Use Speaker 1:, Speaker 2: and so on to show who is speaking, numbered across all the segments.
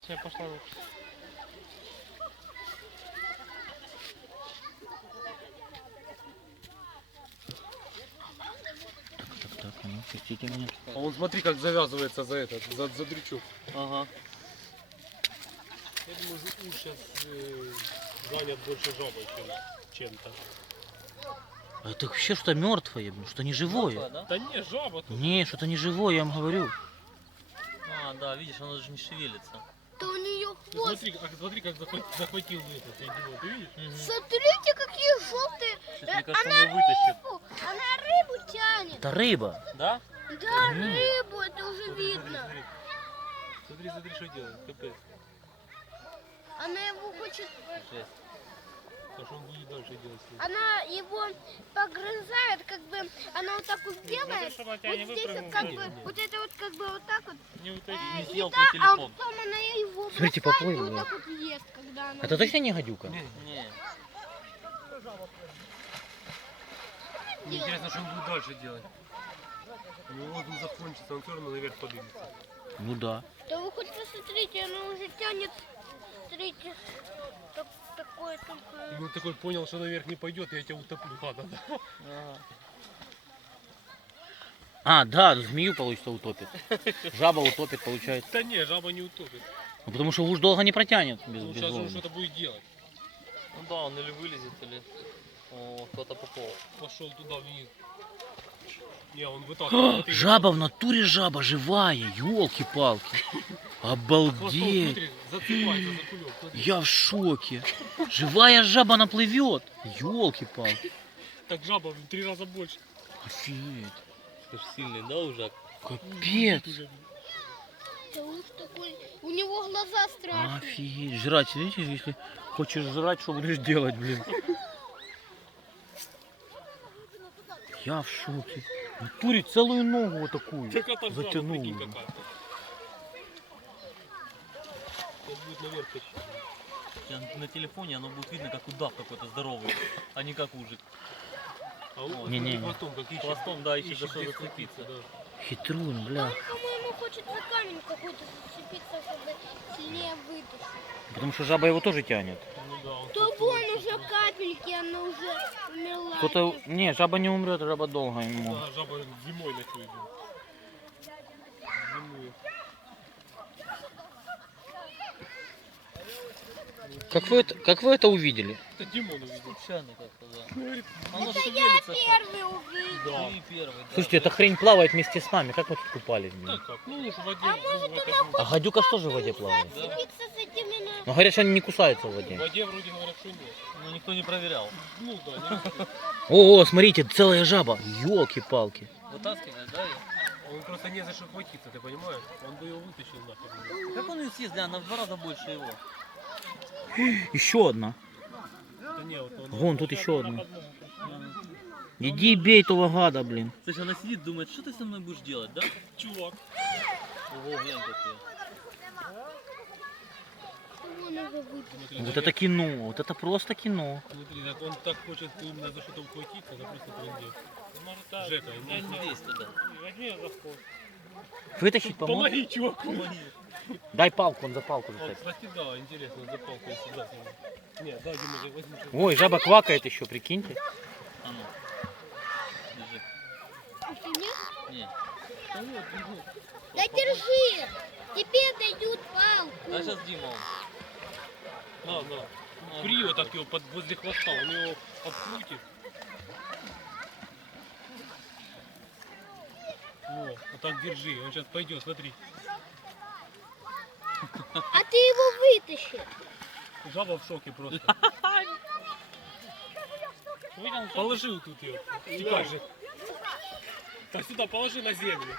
Speaker 1: Все, пошла лучше.
Speaker 2: Так, ну пустите меня.
Speaker 3: А он смотри, как завязывается за этот, за дрючок.
Speaker 1: Ага.
Speaker 3: Я думаю, уж сейчас занят больше жабой, чем чем-то.
Speaker 2: А это вообще что-то мертвое, блин, что не живое.
Speaker 1: Мертвая, да?
Speaker 3: Да не, жаба тут.
Speaker 2: Не, что-то не живое, я вам говорю.
Speaker 1: А, да, видишь, она даже не шевелится.
Speaker 4: Да у нее хвост.
Speaker 3: Смотри, как захватил этот, ты видишь?
Speaker 4: Смотрите, какие желтые.
Speaker 1: Сейчас, мне кажется, он ее вытащит.
Speaker 4: Она рыбу тянет.
Speaker 2: Это рыба.
Speaker 1: Да?
Speaker 4: Да, рыбу, это уже
Speaker 3: Смотри,
Speaker 4: видно.
Speaker 3: смотри, что делает, капец.
Speaker 4: Она его хочет...
Speaker 1: Жесть.
Speaker 3: А что он будет дальше делать?
Speaker 4: Она его погрызает, как бы, она вот так вот делает.
Speaker 1: чтобы от
Speaker 4: Вот
Speaker 1: тебя не
Speaker 4: здесь вот
Speaker 1: выпрыгнул.
Speaker 4: как бы, вот это вот как бы вот так вот.
Speaker 1: Не
Speaker 4: э,
Speaker 1: не съел
Speaker 4: еда,
Speaker 1: твой
Speaker 4: а
Speaker 1: телефон.
Speaker 4: потом она его
Speaker 2: Смотрите,
Speaker 4: бросает и
Speaker 2: поплыл,
Speaker 4: вот
Speaker 2: да.
Speaker 4: так вот ест, когда она...
Speaker 2: Это точно не гадюка?
Speaker 3: Не,
Speaker 1: Не.
Speaker 3: мне интересно, что он будет дальше делать. У него воздух закончится, он все равно наверх поднимется.
Speaker 2: Ну да.
Speaker 4: Да вы хоть посмотрите, она уже тянет, смотрите, такое только...
Speaker 3: И он такой понял, что наверх не пойдет, я тебя утоплю, гада.
Speaker 1: Ага.
Speaker 2: А, да, змею, получится, утопит. Жаба утопит, получается.
Speaker 3: Да не, жаба не утопит.
Speaker 2: Ну, потому что уж долго не протянет без,
Speaker 3: Ну,
Speaker 2: без
Speaker 3: сейчас он
Speaker 2: ловли.
Speaker 3: что-то будет делать.
Speaker 1: Ну да, он или вылезет, или... О, кто-то пополз.
Speaker 3: Пошел туда вниз. Не, он вытаскивает. Смотри,
Speaker 2: Жаба в натуре жаба живая, елки-палки.
Speaker 3: хвостом,
Speaker 2: Обалдеть.
Speaker 3: смотри, зацепляется за кулек. Смотри.
Speaker 2: Я в шоке. Живая жаба наплывет. Елки-палки.
Speaker 3: Так жаба в 3 раза больше.
Speaker 2: Офигеть.
Speaker 1: Ты ж сильный, да, ужак?
Speaker 2: Капец.
Speaker 4: Да уж такой, у него глаза страшные.
Speaker 2: Офигеть. Жрать, видите, если хочешь жрать, что будешь делать, блин. Я в шоке. В натуре целую ногу вот такую
Speaker 3: Так это жаба,
Speaker 2: затянул.
Speaker 3: прикинь, какая. Сейчас будет наверх тащить.
Speaker 1: На телефоне оно будет видно, как удав какой-то здоровый, а не как ужик.
Speaker 3: А он
Speaker 2: Не, не, не.
Speaker 3: хвостом как ищет.
Speaker 1: Хвостом, да, ищет за
Speaker 3: Ищет
Speaker 1: что
Speaker 3: где
Speaker 1: зацепиться.
Speaker 3: да.
Speaker 2: Хитрун, бля.
Speaker 4: Он, по-моему, хочет за камень какой-то зацепиться, чтобы сильнее вытащить.
Speaker 2: Потому что жаба его тоже тянет.
Speaker 3: Ну да, он
Speaker 4: То вон уже капельки, она уже умерла.
Speaker 2: Кто-то... Не, жаба не умрет, жаба долго ему.
Speaker 3: Да, жаба зимой на всё идет. Зимует.
Speaker 2: Как вы это увидели?
Speaker 3: Это Димон увидел.
Speaker 1: Случайно как-то, да.
Speaker 3: Говорит,
Speaker 1: Оно
Speaker 4: Это я
Speaker 1: шевелится.
Speaker 4: первый увидел.
Speaker 3: да.
Speaker 1: Ты первый, да.
Speaker 2: Слушайте, эта хрень плавает вместе с нами. Как мы тут купались? блин?
Speaker 3: Так как? Ну, уж в воде.
Speaker 4: А может,
Speaker 3: это
Speaker 4: она
Speaker 3: же-
Speaker 2: А гадюка что же в воде плавает?
Speaker 4: Зацепиться с этими на...
Speaker 2: Ну, говорят, что они не кусаются в
Speaker 3: В
Speaker 2: воде.
Speaker 3: воде вроде говорят, что нет.
Speaker 1: Ну никто не проверял.
Speaker 3: Ну да, не рискует.
Speaker 2: О, смотрите, целая жаба. Елки-палки.
Speaker 1: Вытаскивать, да, ее?
Speaker 3: Он просто не за что хватиться, ты понимаешь? Он бы его вытащил нахер.
Speaker 1: Как он ее съест, да, она в 2 раза больше его.
Speaker 2: Еще одна.
Speaker 3: Да не, вот он...
Speaker 2: Вон, тут еще одна. Иди бей этого гада, блин.
Speaker 1: Слушай, она сидит, думает, что ты со мной будешь делать, да?
Speaker 3: Чувак.
Speaker 1: Ого, глянь какие.
Speaker 4: Вон уже вытащил.
Speaker 3: Смотри,
Speaker 2: Вот это кино, вот это просто кино.
Speaker 3: Смотри, так он так хочет именно за что-то ухватиться, это просто трындец. Жека, ему
Speaker 1: Я не здесь туда.
Speaker 2: Вытащить помочь?
Speaker 3: помоги, чуваку.
Speaker 1: Помоги.
Speaker 2: Дай палку, он за палку
Speaker 3: Вот,
Speaker 2: зацепит.
Speaker 3: кстати, да, интересно, за палку если дать ему. Нет, дай, Дима, я возьму.
Speaker 2: Ой, жаба квакает еще, прикиньте.
Speaker 1: А ну. Держи.
Speaker 4: А ты нет?
Speaker 1: Не.
Speaker 3: Да вот, бегу.
Speaker 4: Да держи! Тебе дают палку.
Speaker 1: А сейчас Дима он.
Speaker 3: На, на. При вот так его возле хвоста, он его обкрутит. Вот, вот так держи, он сейчас пойдет, смотри.
Speaker 4: А ты его вытащи.
Speaker 3: Жаба в шоке просто. Положи вот тут ее. Текай же. Так сюда положи на землю.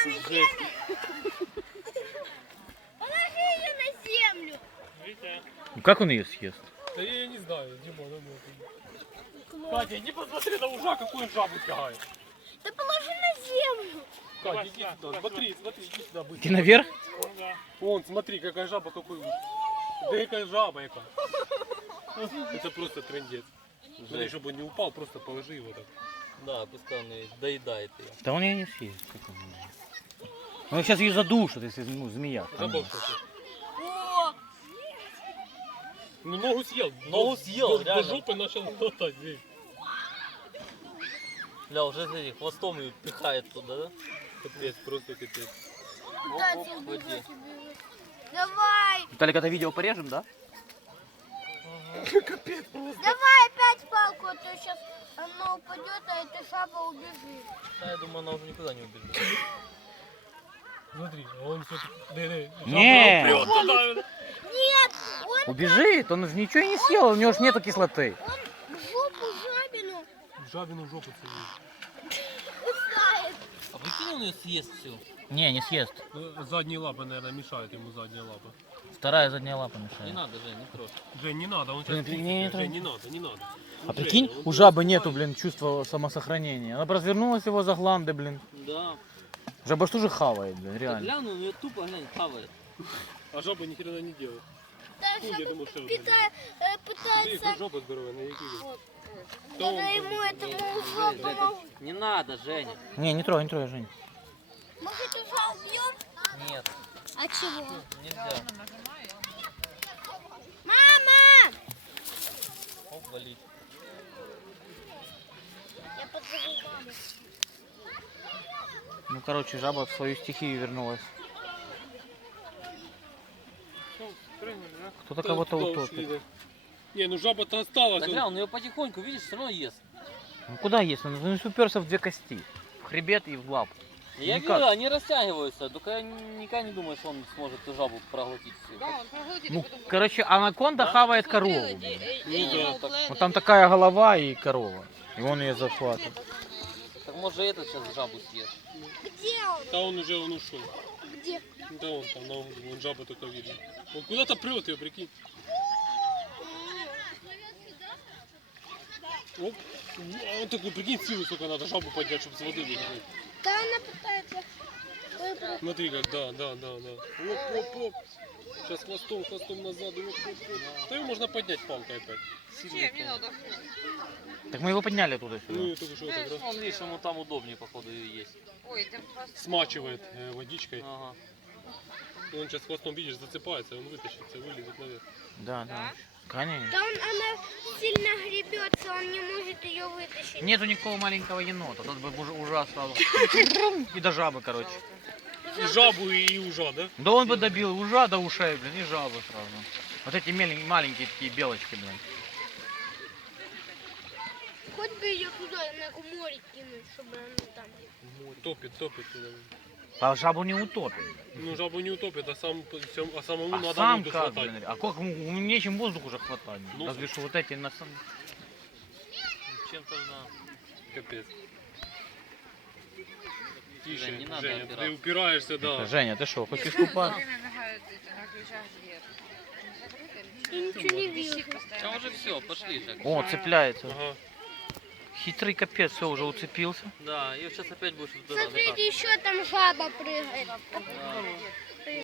Speaker 4: Положи ее на землю.
Speaker 2: Ну, как он ее съест?
Speaker 3: Да я не знаю, Дима, Катя, иди посмотри на ужа, какую жабу тягает.
Speaker 4: Да положи на землю.
Speaker 3: Катя, иди сюда, смотри, иди сюда быстро.
Speaker 2: Ты наверх?
Speaker 3: Вон, смотри, какая жаба, какой. Да какая жаба, яка. Это просто трындец. Смотри, чтобы он не упал, просто положи его так.
Speaker 1: Да, пускай он и доедает ее.
Speaker 2: Да он ее не съест. Как он ее? Он сейчас ее задушит, если ну, змея.
Speaker 3: Жаба в шоке.
Speaker 4: О,
Speaker 3: Ну ногу съел.
Speaker 1: Ногу съел,
Speaker 3: До
Speaker 1: реально.
Speaker 3: жопы начал глотать. Видишь?
Speaker 1: Бля, уже смотри, хвостом и пихает туда, да?
Speaker 3: Капец, просто капец.
Speaker 4: Пытается
Speaker 1: Оп, оп,
Speaker 4: убежать
Speaker 1: воде.
Speaker 4: и бежать. Давай!
Speaker 2: Виталик, это видео порежем, да?
Speaker 4: Давай опять палку, а то сейчас она упадет, а эта жаба убежит.
Speaker 1: Да, я думаю, она уже никуда не убежит.
Speaker 3: Смотри, а он все-таки...
Speaker 2: Не.
Speaker 4: Нет, он
Speaker 2: Убежит, он же ничего и не съел, у него же нету кислоты.
Speaker 4: в жопу жабину
Speaker 3: Жабину жопу целует.
Speaker 4: кусает.
Speaker 1: А прикинь, он ее съест всю.
Speaker 2: Не, не съест.
Speaker 3: Ну, задние лапы, наверное, мешают ему задние лапы.
Speaker 2: Вторая задняя лапа
Speaker 1: Не
Speaker 2: мешает.
Speaker 1: надо, Жень, не трожь.
Speaker 3: Жень, не надо, он
Speaker 2: Блин,
Speaker 3: сейчас...
Speaker 2: не
Speaker 3: Жень, не надо, не надо.
Speaker 2: А прикинь, у жабы нету, блин, чувства самосохранения. Она развернулась его за гланды, блин.
Speaker 1: Да.
Speaker 2: Жаба ж тоже хавает, блин,
Speaker 1: Так
Speaker 2: реально.
Speaker 1: гляну, он ее тупо, глянь, хавает.
Speaker 3: А жаба ни хрена не делает.
Speaker 4: Да,
Speaker 3: Ну, я
Speaker 4: жаба
Speaker 3: думаю, что...
Speaker 4: пытается,
Speaker 3: Смотри, жопа здоровая, на якиге.
Speaker 4: когда ему этому жопу...
Speaker 1: Не надо, Женя.
Speaker 2: Не трогай, Жень.
Speaker 4: Может, уже убьем?
Speaker 1: Нет,
Speaker 4: А чего?
Speaker 1: нельзя.
Speaker 4: Мама!
Speaker 1: Оп, валить.
Speaker 4: Я позову маму.
Speaker 2: Ну, короче, жаба в свою стихию вернулась. Кто-то кого-то утопит.
Speaker 3: Не, ну жаба-то осталась.
Speaker 1: Да глянь, он ее потихоньку, видишь, все равно ест.
Speaker 2: Ну, куда есть? Он уперся в две кости. В хребет и в лапу.
Speaker 1: Я
Speaker 2: Никак.
Speaker 1: говорю, они растягиваются, только я никогда не думаю, что он сможет эту жабу проглотить всю.
Speaker 5: Да, он проглотит,
Speaker 2: Ну,
Speaker 5: и потом...
Speaker 2: короче, анаконда хавает корову. блин.
Speaker 3: Ну да.
Speaker 2: Вот там такая голова и корова. И он ее захватывает.
Speaker 1: Так может этот сейчас жабу съест.
Speaker 4: Где он?
Speaker 3: Да он уже он ушел.
Speaker 4: Где?
Speaker 3: Да он там на углу, вон жаба только видно. Он куда-то прет ее, прикинь. Оп. А он такой, прикинь, силу сколько надо жабу поднять, чтобы с воды вытянуть.
Speaker 4: Да она пытается выбрать.
Speaker 3: Смотри как, да. Оп. Сейчас хвостом назад. Оп. Да его можно поднять палкой опять.
Speaker 5: Зачем? Не надо.
Speaker 2: Так мы его подняли оттуда
Speaker 3: Ну
Speaker 2: сюда.
Speaker 3: и только что так раз.
Speaker 1: Он, видишь, ему там удобнее, походу, ее есть.
Speaker 5: Ой, там просто...
Speaker 3: Смачивает водичкой.
Speaker 1: Ага.
Speaker 3: И он сейчас хвостом, видишь, засыпается, он вытащится, вылезет наверх.
Speaker 2: Да. Конечно.
Speaker 4: Да она сильно гребется, он не может ее вытащить.
Speaker 2: Нету никакого маленького енота. Тот бы уже остался. И до жабы, короче.
Speaker 3: И жабу, и ужа, да?
Speaker 2: Да он бы добил ужа до ушей, блин, и жабу сразу. Вот эти маленькие такие белочки, блин.
Speaker 4: Хоть бы ее туда на море кинуть, чтобы она там.
Speaker 3: Топит туда.
Speaker 2: А жабу не утопит.
Speaker 3: Ну, жабу не утопит, а самому
Speaker 2: А
Speaker 3: надо
Speaker 2: сам
Speaker 3: воду
Speaker 2: как,
Speaker 3: хватать.
Speaker 2: блин? А как ему нечем воздух уже хватать?
Speaker 3: Ну,
Speaker 2: Разве что вот эти на самом...
Speaker 1: Чем-то, да.
Speaker 3: Капец.
Speaker 1: Жень,
Speaker 3: Тише,
Speaker 1: не надо
Speaker 3: Женя,
Speaker 1: опираться.
Speaker 3: ты упираешься, да.
Speaker 2: Женя, ты что, хочешь купаться?
Speaker 5: Время нога на ключах дверь. Закрыта или
Speaker 4: И
Speaker 5: что?
Speaker 4: ничего не
Speaker 5: Висит
Speaker 4: вижу.
Speaker 1: А
Speaker 5: постоянно.
Speaker 1: уже все, пошли же.
Speaker 2: О, цепляется.
Speaker 3: Ага.
Speaker 2: Хитрый капец, все, уже уцепился.
Speaker 1: Да, и сейчас опять будешь туда.
Speaker 4: Смотрите, еще там жаба прыгает.
Speaker 1: Да.